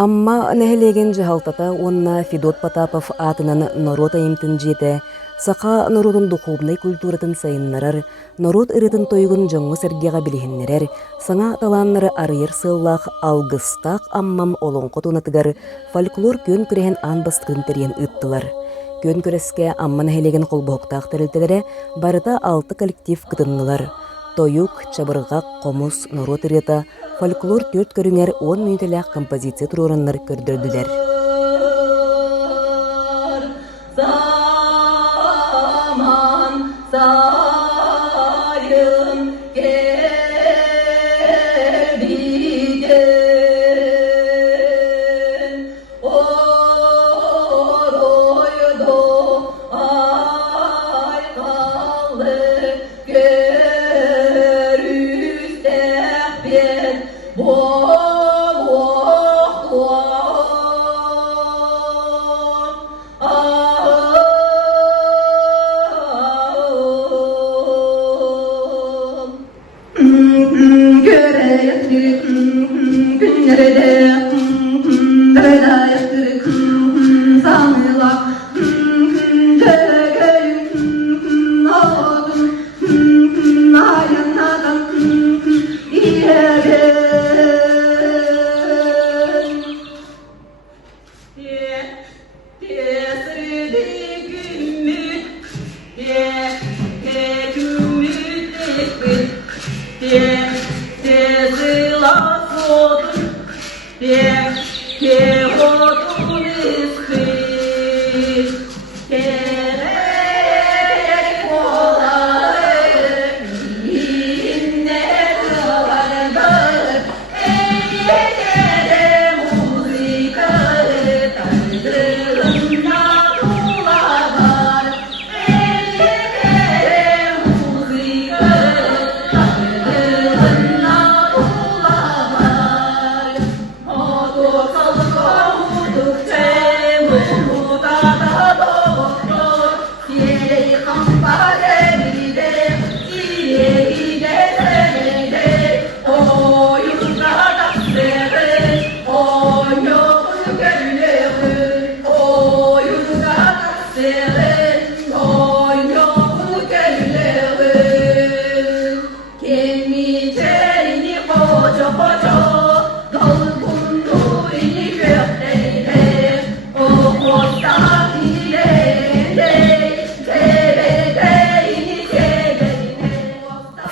Амма нәһелеген жахалтата онна Федот Потапов атынан народ айымтын жете, сақа народын духовный культуратын сайыннарар, народ ырытын тойгун жоңғы сәргеға білігіннерер, саңа таланнары арыйыр сыллақ алгыстақ аммам олонқы тонатыгар фольклор көн күреген анбастығын терген ыттылар. Көн күреске амма нәһелеген қолбоқтақ тәрілтелері барыта 6 коллектив кытыннылар. Тойук, чабырғақ, қомус, народ ырыта, фольклор 4 көріңер 10 минутелек композиция тұруырынлар көрдірділер.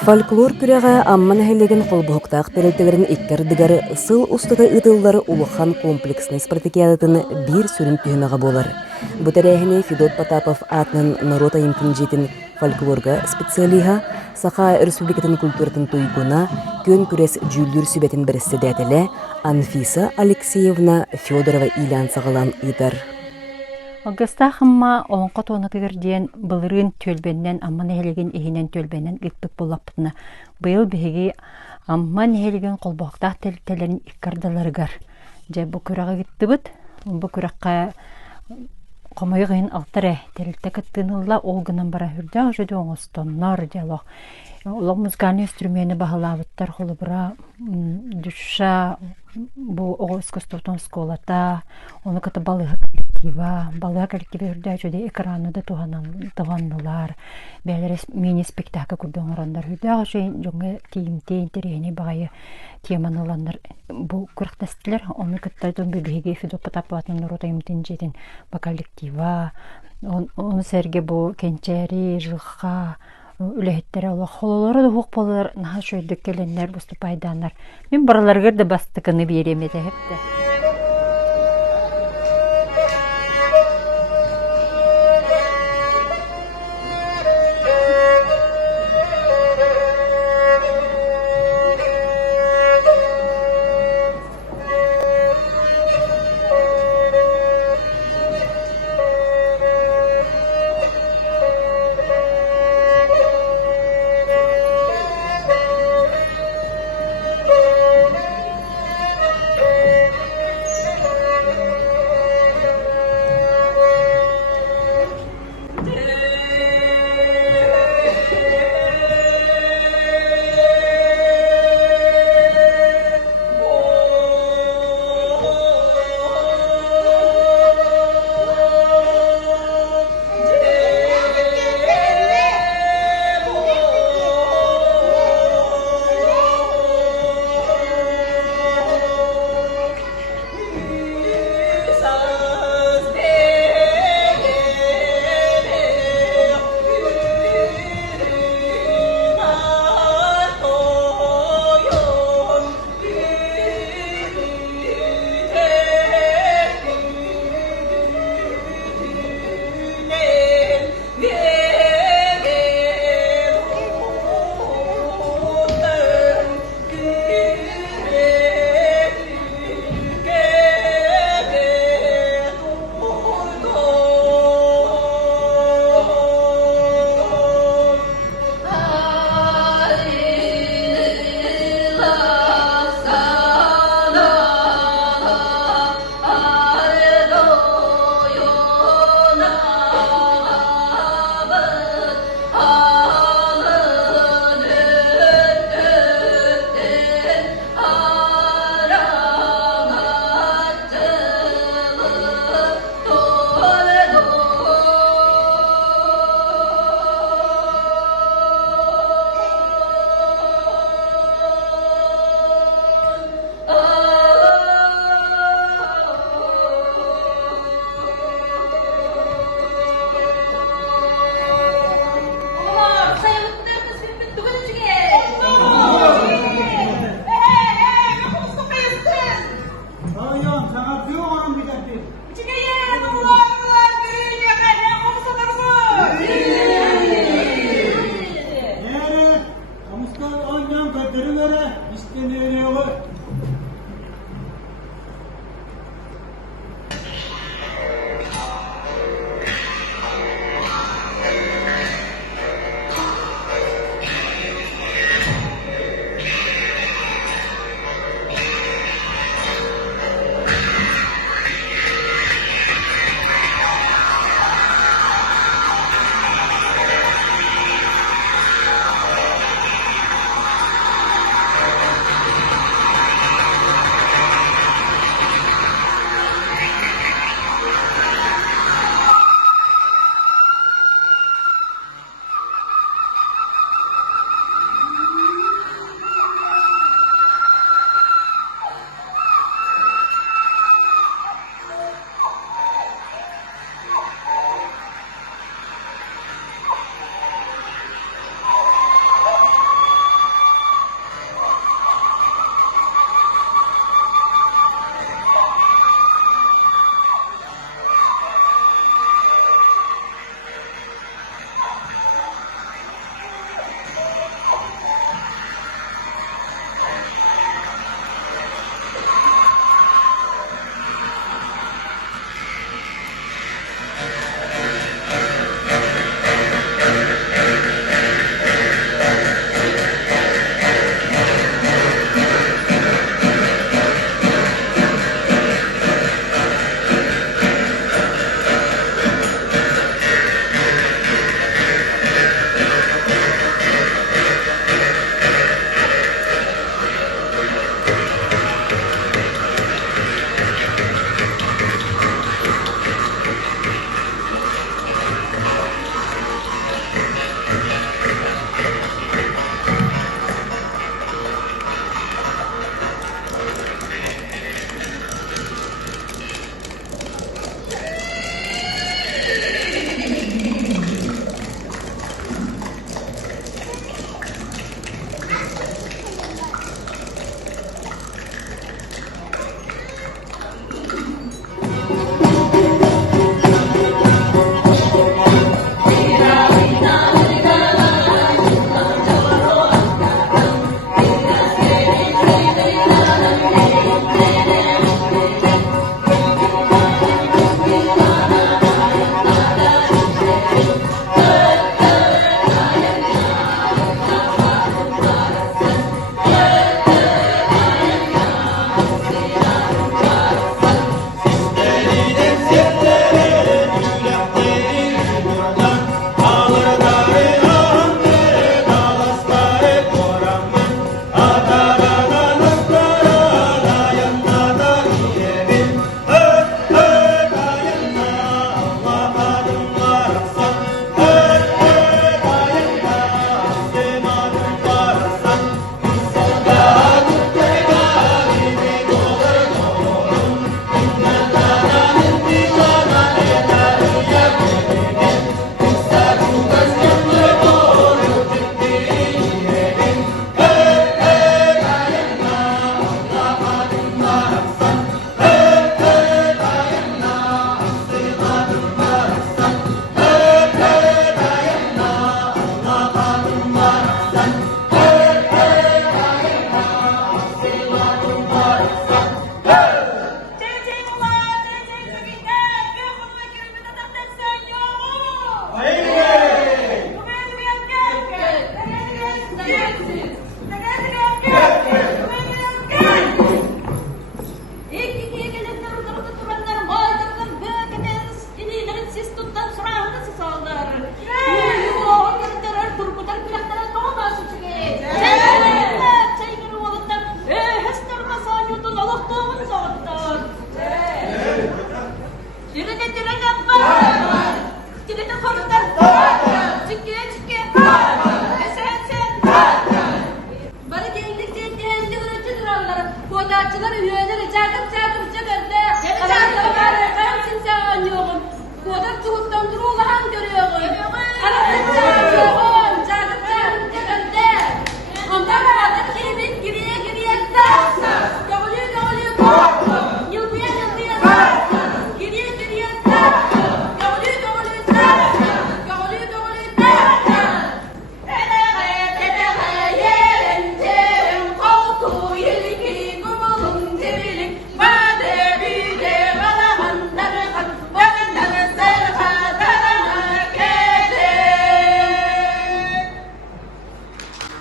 Фольклор күрәгә амма нәһелеген қолбоқтақ тәрелтелерін иккердігер сыл устата ытыллары улыхан комплексный спартакиадатын бір сүрін түйімеға болар. Бұ тәрәхіне Федот Потапов атынан народ айымтын жетін фольклорга специалиға, Сақа республикатын культуратын туйгуна, көн күрес жүлдүр сүбетін бірісті дәтілі Анфиса Алексеевна Федорова илан сағалан ыдар. Огыста хымма олонқа тонатыгыр диен былырын төлбеннен амма нәһелеген ehinen төлбеннен гыттык булаппытына. Быйыл биһиги амма нәһелеген колбоктак телтелерин иккардаларыгар. Же бу күрәгә гиттибит. Бу күрәккә комойгын алтыре телтә кыттынылла олгынан бара хүрдә уже доңостоннар диалог. Улар музыкальный инструменты баһалабыттар холыбыра душа бу искусствотон сколата, оны ката балыга коллектива үрдә җөде экранында туганнылар. Бәләрес мини спектакль күрдән орандар үрдә җен җоңга тиим терәне багы теманаланнар. Бу күрәктәстеләр оны каттайдан бигеге Федот Потаповның наротайым тинҗедин ба коллектива. Оны сәрге бу кенчәри җылга үләһеттәре ала хололары да хук болар наһа шөйдек келеннәр буступайданнар. Мин бараларга да бастыкны берем иде хәптә.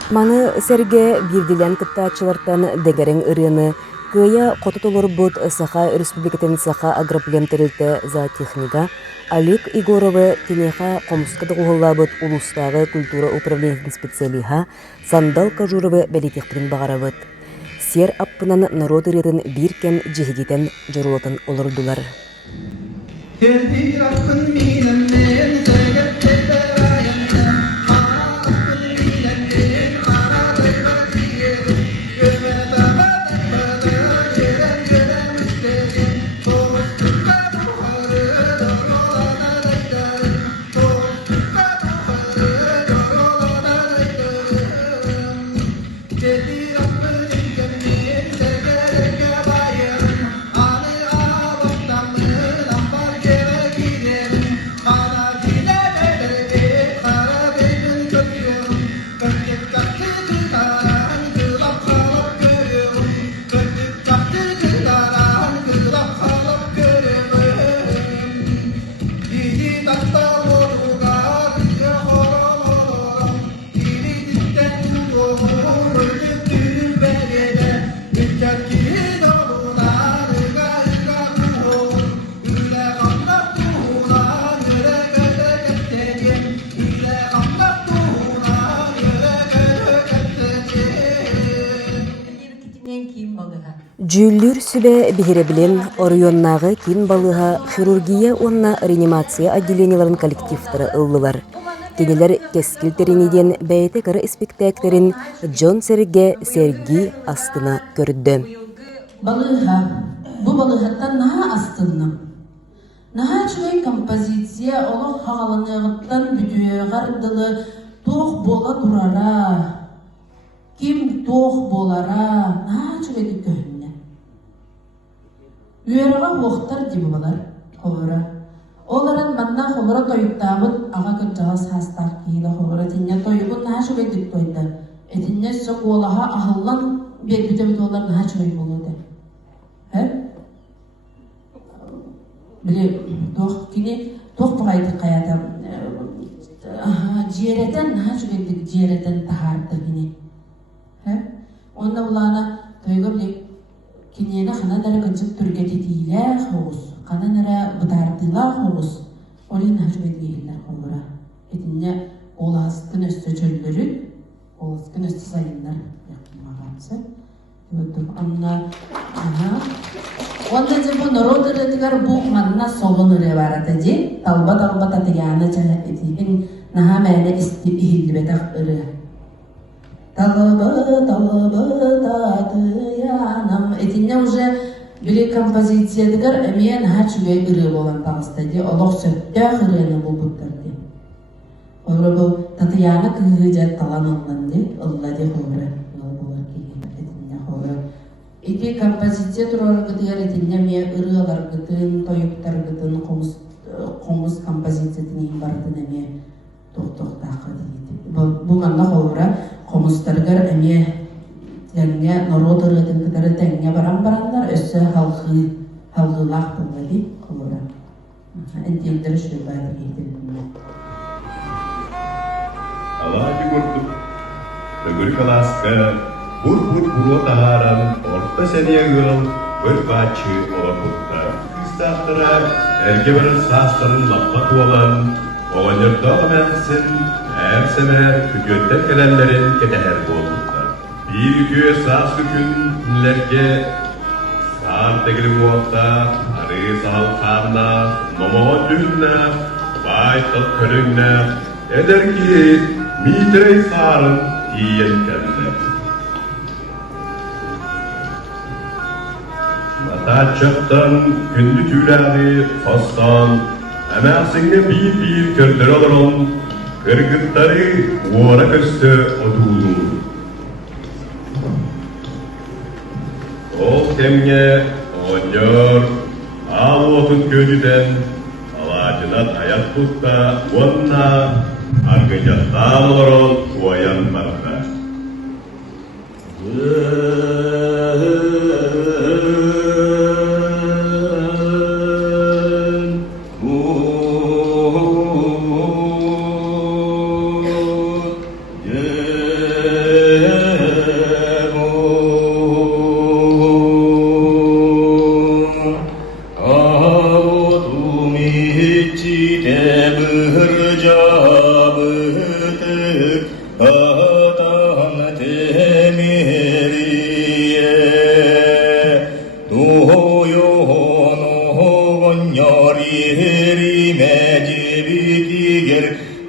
Маны серге бирдилен кыттаачылартан дегерен ырыны кыя кототолорбут Саха Республикатын Саха агроплемтерилте зоотехника Олег Егоровы тенеха комскада гугуллабыт улустагы культура управлениятын специалиха Сандал Кажуровы белетехтин багарабыт. Сер аппынан народ ырытын биркен жихидитен жорулатын олордулар. Жүллүр сүбе бихиреблен орыйоннағы кин балыға хирургия онна реанимация отделенияларын коллективтары ыллылар. Кенелер кескил терениден бәйті кірі спектактерин Джон Серге Серги астына көрді. Балыға, бұ балығаттан наға астынным. Наға чуай композиция олы хағалынығыттан бүтуе ғардылы тоқ бола дұрара. Ким тоқ болара, наға чуай дүккөһін. Үйеріға оқтар дебі балар, қоғыра. Оларын манна қоғыра тойыптабын аға күнжаға састақ кейді қоғыра тенне тойыбын наға жүгей деп тойды. Этенне сөк олаға ағылан бет-бітемет олар наға жүгей болуды. Біле, тоқ бұғайды қаята. Жеретен наға жүгейдік жеретен тағарды кене. Онда бұлана тойғы білек Кинена ханадара кынчык түрге тетийле хоғыз, ханадара бұтардыла хоғыз, олин әжбет кейлер хоғыра. Етінде оласкын өсті чөлдірін, оласкын өсті сайындар яқымағансы. Онда же бұл народырыдығар бұл манна соғын үрі барады же, талба татыяны жана етейін наға мәне істеп ихілдібетақ үрі. Талабы татыянам. Этинне уже били композициядыгар әмейен хачугай ыры болан тағыстады. Олық сөттәқ ырыны бұл бұттарды. Олы бұл татыяны күйі жат талан оланды. Олады қолыры. Этинне қолыры. Эти композиция тұрары күтігер этинне ме ырылар күтін, тойыптар күтін, қомыз композициятын ең бардын әме тоқтақтақы дейді. Бұл манна қолыра Комустаргар әме тәңге народ ырыдың кітары тәңге баран-барандар өссі халғылақ бұлғады қолыра. Әнтемдері шөлбайды кейділді. Алады көрдік. Төгір қаласқа бұр-бұр отағаран орта сәне ғыл бір бачы ола бұтта. Кыстақтыра әрге бір састырын лапқа туалан, оғанырдағы мәнсін әр сәмәр күгөттен кәләлерін кетәһәр болдықтар. Bir күе саас күкінлерге саан тегілі уақта, ары сағал қанна, номоғын дүлінна, байтық көріңна, әдер ки митрей сарын тиен кәлі. Мата чықтан күнді түйләғі қостан, әмәсіңе bir көрдір олырын, Кыргыттары уора көсті отулу. Ол темге оңыр, ал отын көдіден, алажынан аяқ тұтта, онна аргыняттан олырын уаян барда.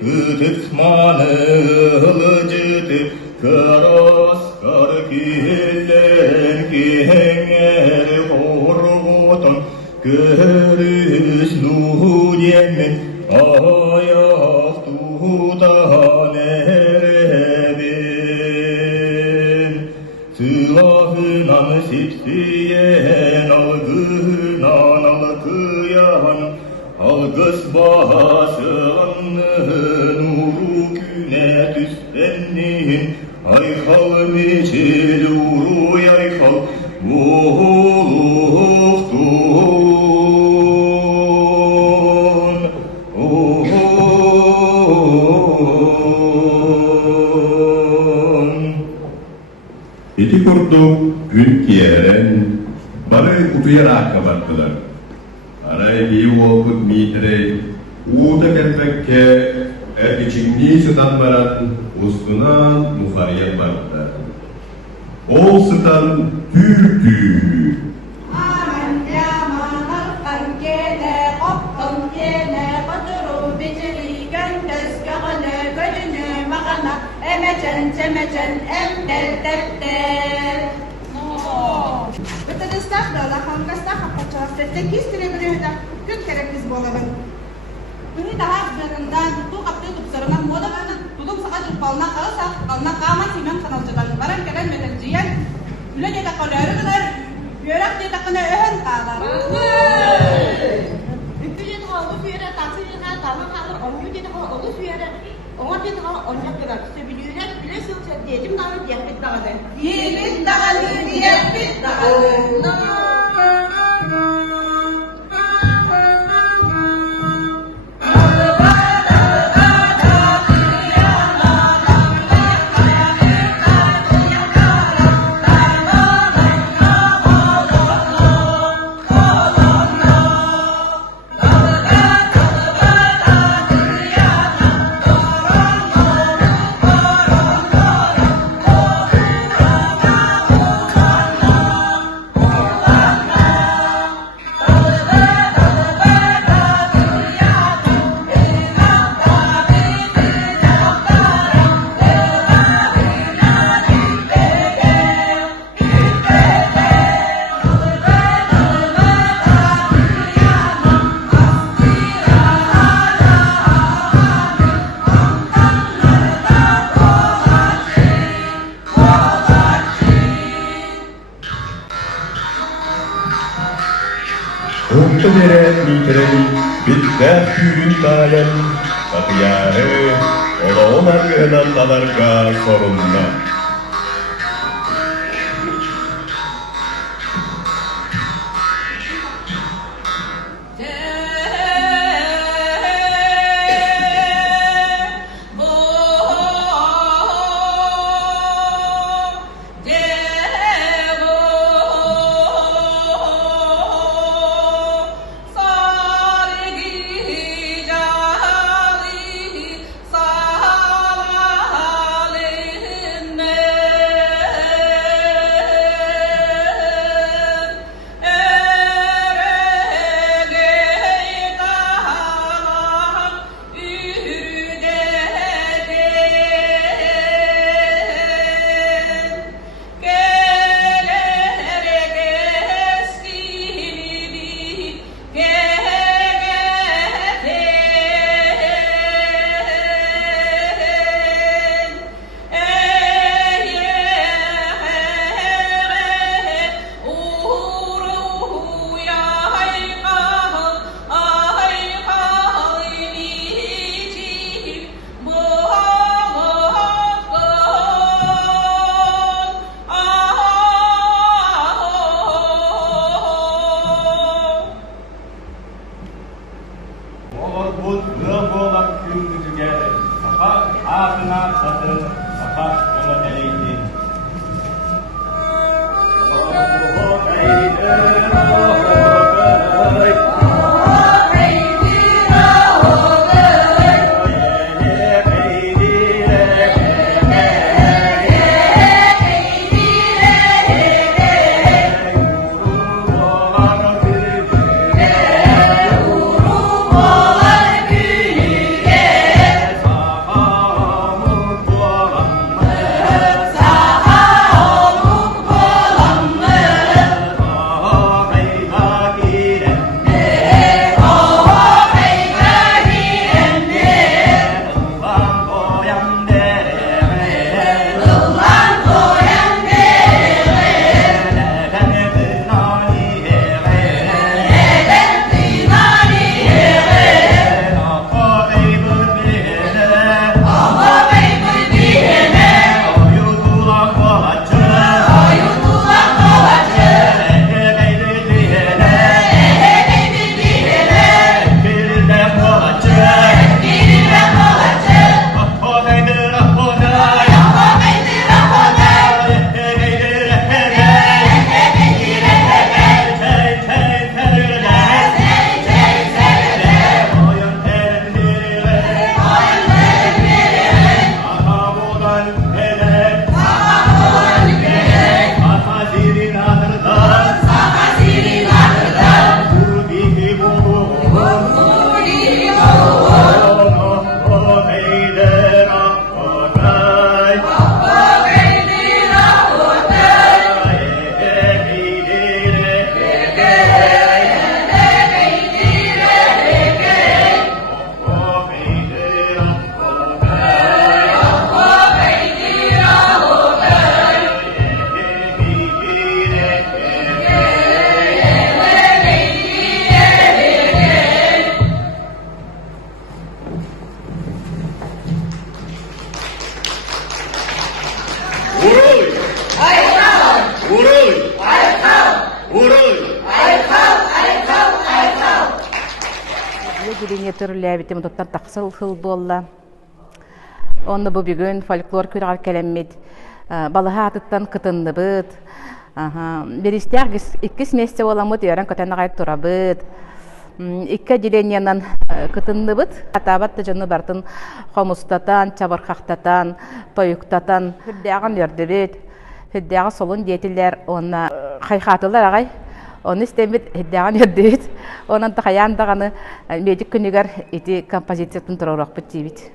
ıtıtmanı ılıcıdı karaskar killen kenger horvoton görüş nuyemin ayak tutan erebin silahınan sipsiyen algınan algıyan algıs basılanı nuru güne tüspennin ayhal miçil uru ayhal buğluktun İki kurdu gün kiyeren, barı utuyarak kabarttılar. Aray bir vakit mitre, uğda gelmekke, erkeçinliği sıdan varan, ustuna muhariyet vardı. O sıdan türkü. Aman yaman alkan kene, koptan kene, baturu biciri, göndes gağını, gözünü mağana, emecen cemecen, emdel defter. Bütün ıslahlarla hangasla kapatacağız, destek istiri birine gün gerekliz bolalım. Bunu daha birinden tutup kaptığı tutsarına moda bana tutup sakacık balına kalırsa, balına kamat simen kanalcıdan barang gelen medelciyen, Üle de takıları kadar, yörek de takını öhen kalır. Üpü de takı fiyere, taksi de takı tamam kalır, onyu de takı onu fiyere, ona de takı onyak kadar. Sebiliyorlar, bile sılça dedim daha diyafet dağıdı. Yiğit dağılı, diyefit dağılı. Uktu deren mitrei, bitter hürün tayen, katıyarı, ola onar gönandalarga sorunna. Деление түрләбитим тоттан тақсыл хыл болла. Онны бу бүгүн фольклор күрәр кәләммит. Балаха атыттан кытынныбыт. Беристәк иккис месте оламыт яран көтәнәгә турабыт. Икке делениянан кытынныбыт. Атабат җанны бартын хомустатан, чабархактатан, тоюктатан хүддәгән ярдыбыт. Хүддәгә солун диетилләр онна хайхатылар агай. Оны истемит хүддәгән ярдыбыт. Онан тахаяндаганы медик күнүгәр ити композициятын турарак бит.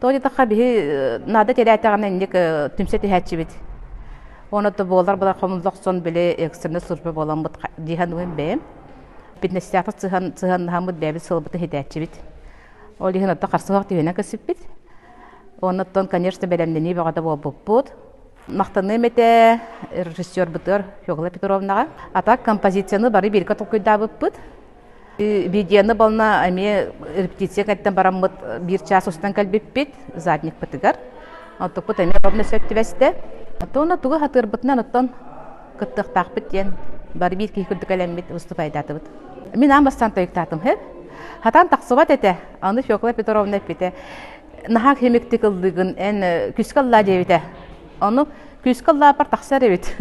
Тоди таха би нада теләтәгән инек түмсәте хәчибит. Оны то болар булар хомлыксон биле экстерне служба болан бут дихан уен бем. Питнестәфә цыган хамыт бәбе сылбыты хәчибит. Ол дихан та карсыгак дигәнә кәсипбит. Оны тон конечно беләмнәни багада булып. Мактаны мете режиссер бутыр Фёгла Петровнага. Ата композицияны бары бир катып куйдабып бут. Видеоны бална ами репетиция каттан бараммыт бир час устан калбиппит задник пытыгар. Антык бут ами робна сөттүбәсте. Атона туга хатырбытнан оттон кыттык тахпыттен бары бир ки күрдүк әлембит выступайдатыбыт. Мин амбастан тойктатым хеп. Хатан таксыбат эте. Аны Фёгла Петровна пите. Нахак хемиктикылдыгын эн күскалла дебите. Аны күскалла бар таксар эбит.